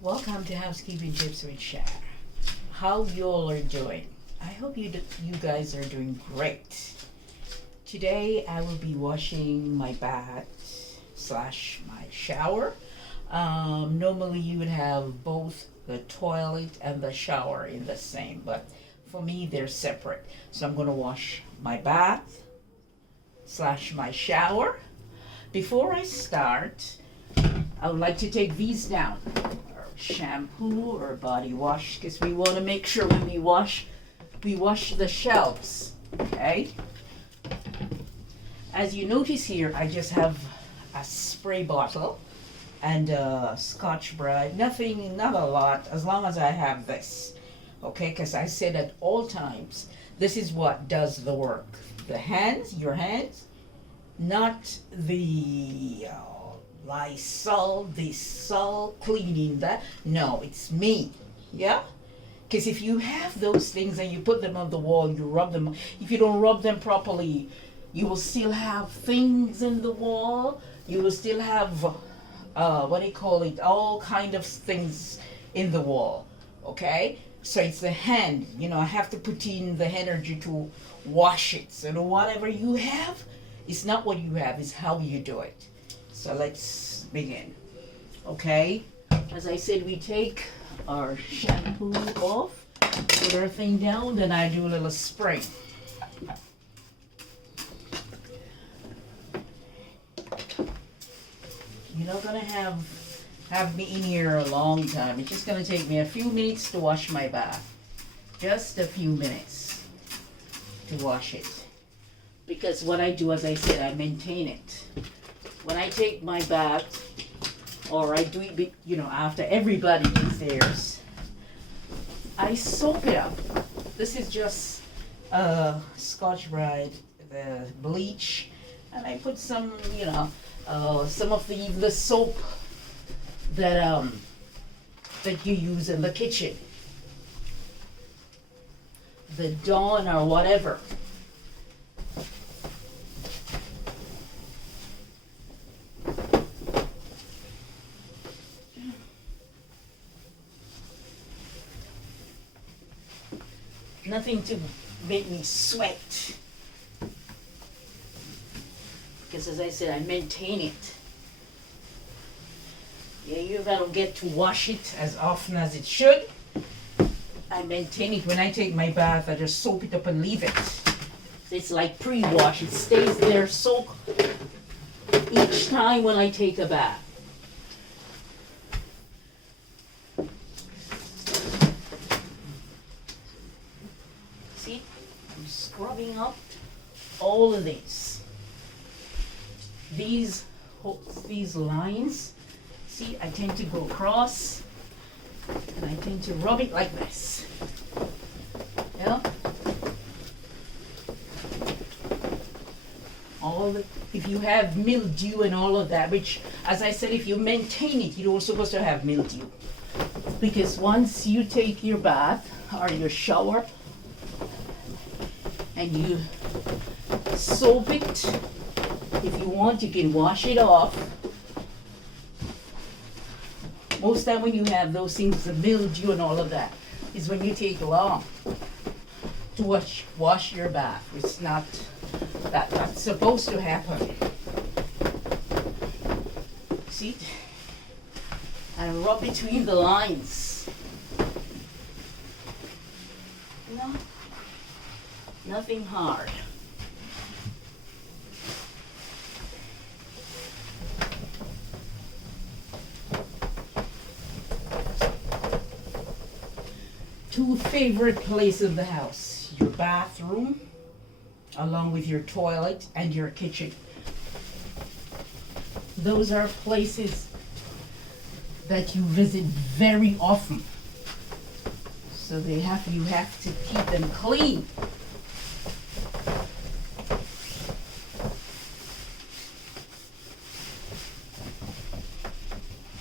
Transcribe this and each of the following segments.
Welcome to Housekeeping Tips with Shar. How y'all are doing? I hope you guys are doing great. Today I will be washing my bath slash my shower. Normally you would have both the toilet and the shower in the same, but for me they're separate. So I'm going to wash my bath slash my shower. Before I start, I would like to take these down. Shampoo or body wash, because we want to make sure when we wash the shelves. Okay, as you notice here, I just have a spray bottle and a Scotch-Brite. Nothing, not a lot, as long as I have this. Okay, because I said at all times this is what does the work. The hands, your hands, not the Lysol, Sol cleaning that. No, it's me. Yeah? Because if you have those things and you put them on the wall, you rub them, if you don't rub them properly, you will still have things in the wall. You will still have, what do you call it, all kind of things in the wall. Okay? So it's the hand. You know, I have to put in the energy to wash it. So whatever you have, it's not what you have, it's how you do it. So let's begin. Okay, as I said, we take our shampoo off, put our thing down, then I do a little spray. You're not gonna have me in here a long time. It's just gonna take me a few minutes to wash my bath. Just a few minutes to wash it. Because what I do, as I said, I maintain it. When I take my bath, or I do it, you know, after everybody is theirs, I soak it up. This is just Scotch-Brite, the bleach, and I put some, you know, some of the soap that that you use in the kitchen, the Dawn or whatever. Nothing to make me sweat, because as I said, I maintain it. Yeah, you don't get to wash it as often as it should. I maintain it. When I take my bath, I just soap it up and leave it. So it's like pre-wash. It stays there soak each time when I take a bath. See, I'm scrubbing up all of these. These lines, see, I tend to go across and I tend to rub it like this. Yeah? If you have mildew and all of that, which, as I said, if you maintain it, you're also supposed to have mildew. Because once you take your bath or your shower and you soap it, if you want, you can wash it off. Most time when you have those things, the mildew and all of that, is when you take long to wash your bath. It's not that's supposed to happen. See? And rub between the lines. No, nothing hard. Two favorite places in the house: your bathroom, along with your toilet and your kitchen. Those are places that you visit very often. So you have to keep them clean.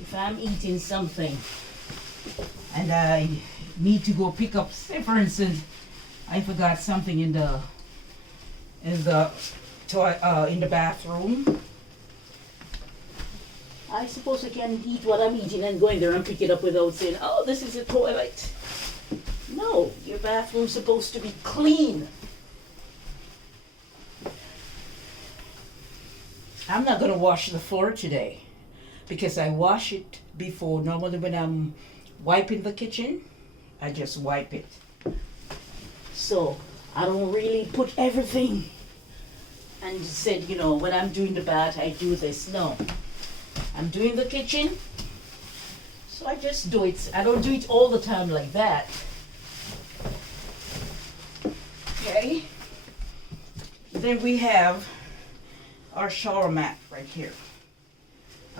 If I'm eating something and I need to go pick up, say for instance, I forgot something in the bathroom, I suppose I can eat what I'm eating and go in there and pick it up without saying, oh, this is a toilet. No, your bathroom's supposed to be clean. I'm not going to wash the floor today because I wash it before. Normally when I'm wiping the kitchen, I just wipe it. So I don't really put everything and said, you know, when I'm doing the bath, I do this. No, I'm doing the kitchen, so I just do it. I don't do it all the time like that. Okay. Then we have our shower mat right here.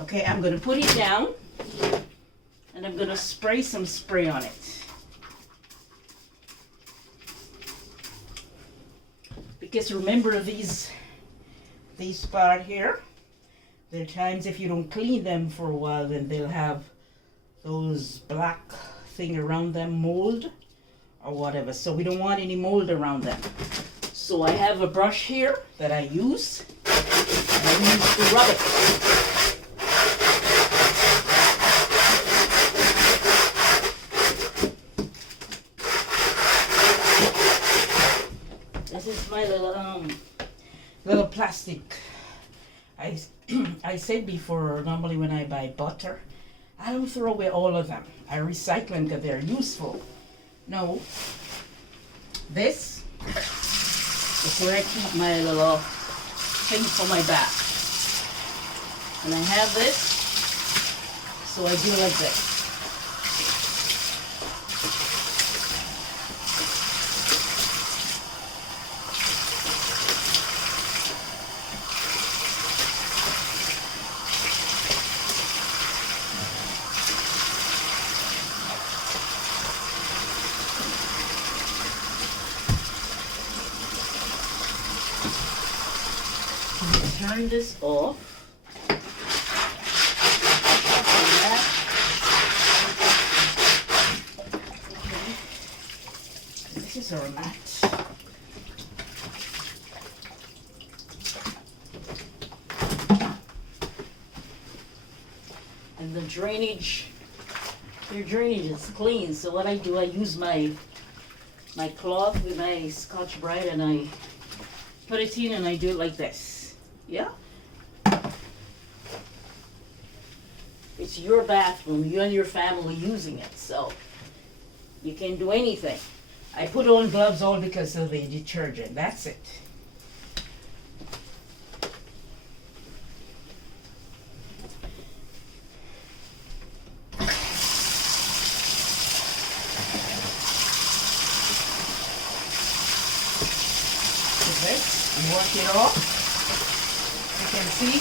Okay, I'm going to put it down and I'm going to spray some spray on it. Because remember these part here, there are times if you don't clean them for a while, then they'll have those black thing around them, mold or whatever. So we don't want any mold around them. So I have a brush here that I use, and I use to rub it. This is my little plastic. I said before, normally when I buy butter, I don't throw away all of them. I recycle them because they're useful. No, this is where I keep my little thing for my bath. And I have this, so I do like this. Turn this off. Okay. This is our mat. And the drainage, your drainage is clean. So what I do, I use my cloth with my Scotch-Brite and I put it in and I do it like this. Yeah? It's your bathroom, you and your family using it, so you can do anything. I put on gloves all because of the detergent, that's it. Okay, and work it off. You can see.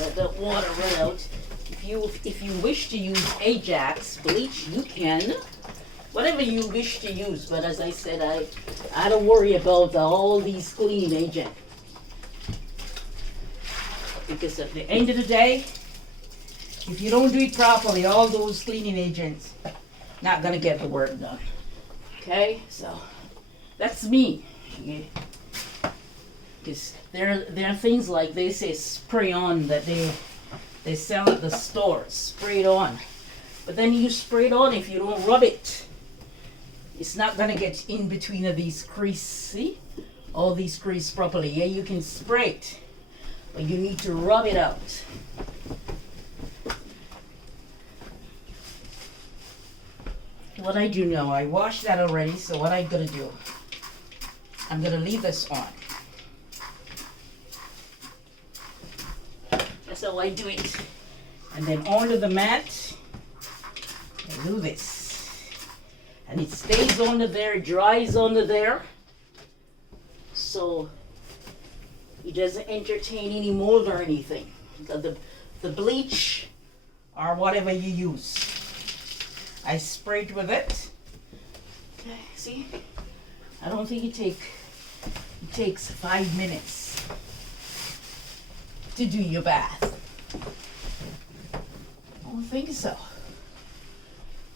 Let that water run out. If you wish to use Ajax bleach, you can. Whatever you wish to use, but as I said, I don't worry about all these cleaning agents. Because at the end of the day, if you don't do it properly, all those cleaning agents not gonna get the work done. Okay, so that's me. Because there are things like they say spray on that they sell at the stores. Spray it on, but then you spray it on if you don't rub it. It's not gonna get in between of these creases. See, all these creases properly. Yeah, you can spray it, but you need to rub it out. What I do now, I washed that already, so what I'm gonna do, I'm gonna leave this on. That's how I do it. And then onto the mat, I do this. And it stays under there, it dries under there, so it doesn't entertain any mold or anything. The bleach or whatever you use, I sprayed with it. Okay, see? I don't think it takes 5 minutes to do your bath. I don't think so.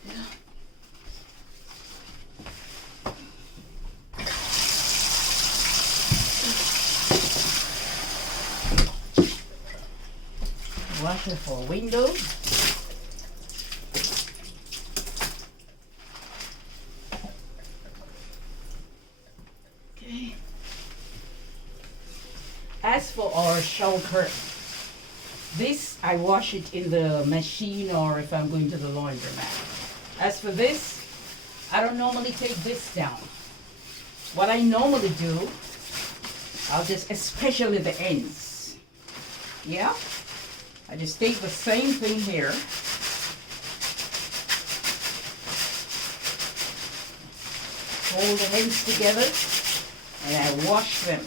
Yeah. washer for windows. Okay. As for our shower curtain, this I wash it in the machine or if I'm going to the laundromat. As for this, I don't normally take this down. What I normally do, I'll just, especially the ends. Yeah? I just take the same thing here. Hold the ends together and I wash them.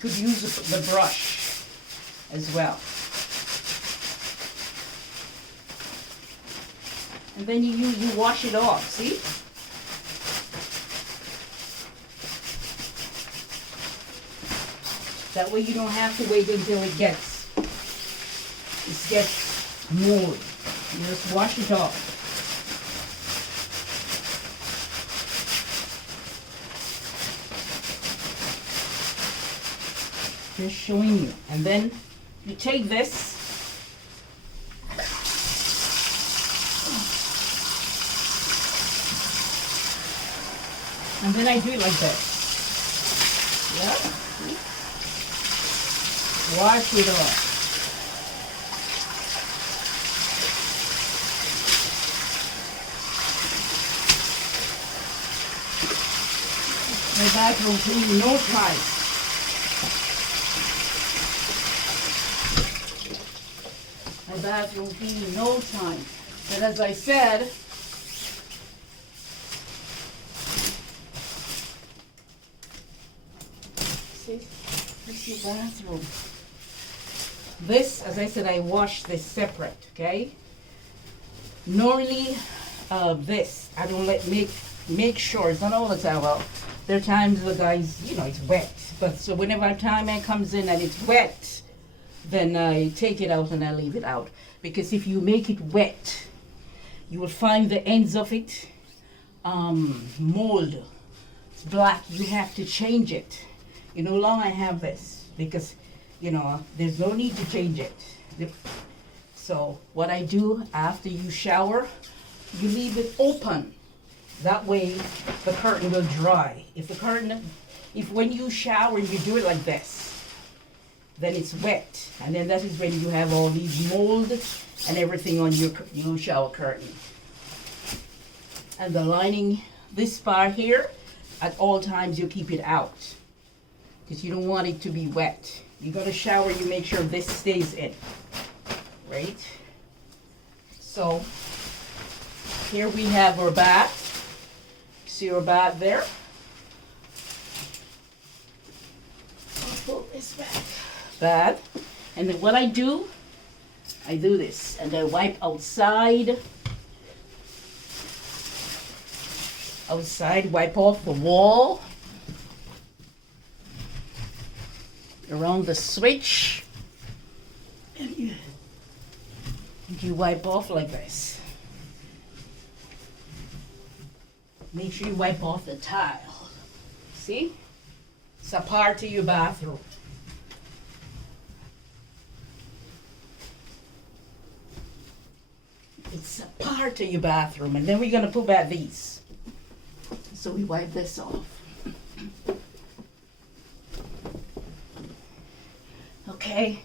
Could use the brush as well. And then you wash it off, see? That way you don't have to wait until it gets mold. You just wash it off. Just showing you. And then you take this and then I do it like this. Yeah. Wash it off. My bathroom clean, no time. My bathroom clean, no time. But as I said, see, this is your bathroom. This, as I said, I wash this separate, okay? Normally, this, I don't make sure, it's not all the time. Well, there are times the guys, you know, it's wet. But so whenever time it comes in and it's wet, then I take it out and I leave it out. Because if you make it wet, you will find the ends of it mold. It's black, you have to change it. You no longer have this because, you know, there's no need to change it. So what I do after you shower, you leave it open. That way the curtain will dry. If when you shower you do it like this, then it's wet. And then that is when you have all these mold and everything on your shower curtain. And the lining, this part here, at all times you keep it out. Because you don't want it to be wet. You go to shower, you make sure this stays in, right? So here we have our bath. See our bath there? I'll pull this back. Bath. And then what I do this, and I wipe outside, wipe off the wall, around the switch, and you wipe off like this. Make sure you wipe off the tile. See? It's a part of your bathroom. It's a part of your bathroom. And then we're going to put back these. So we wipe this off. Okay.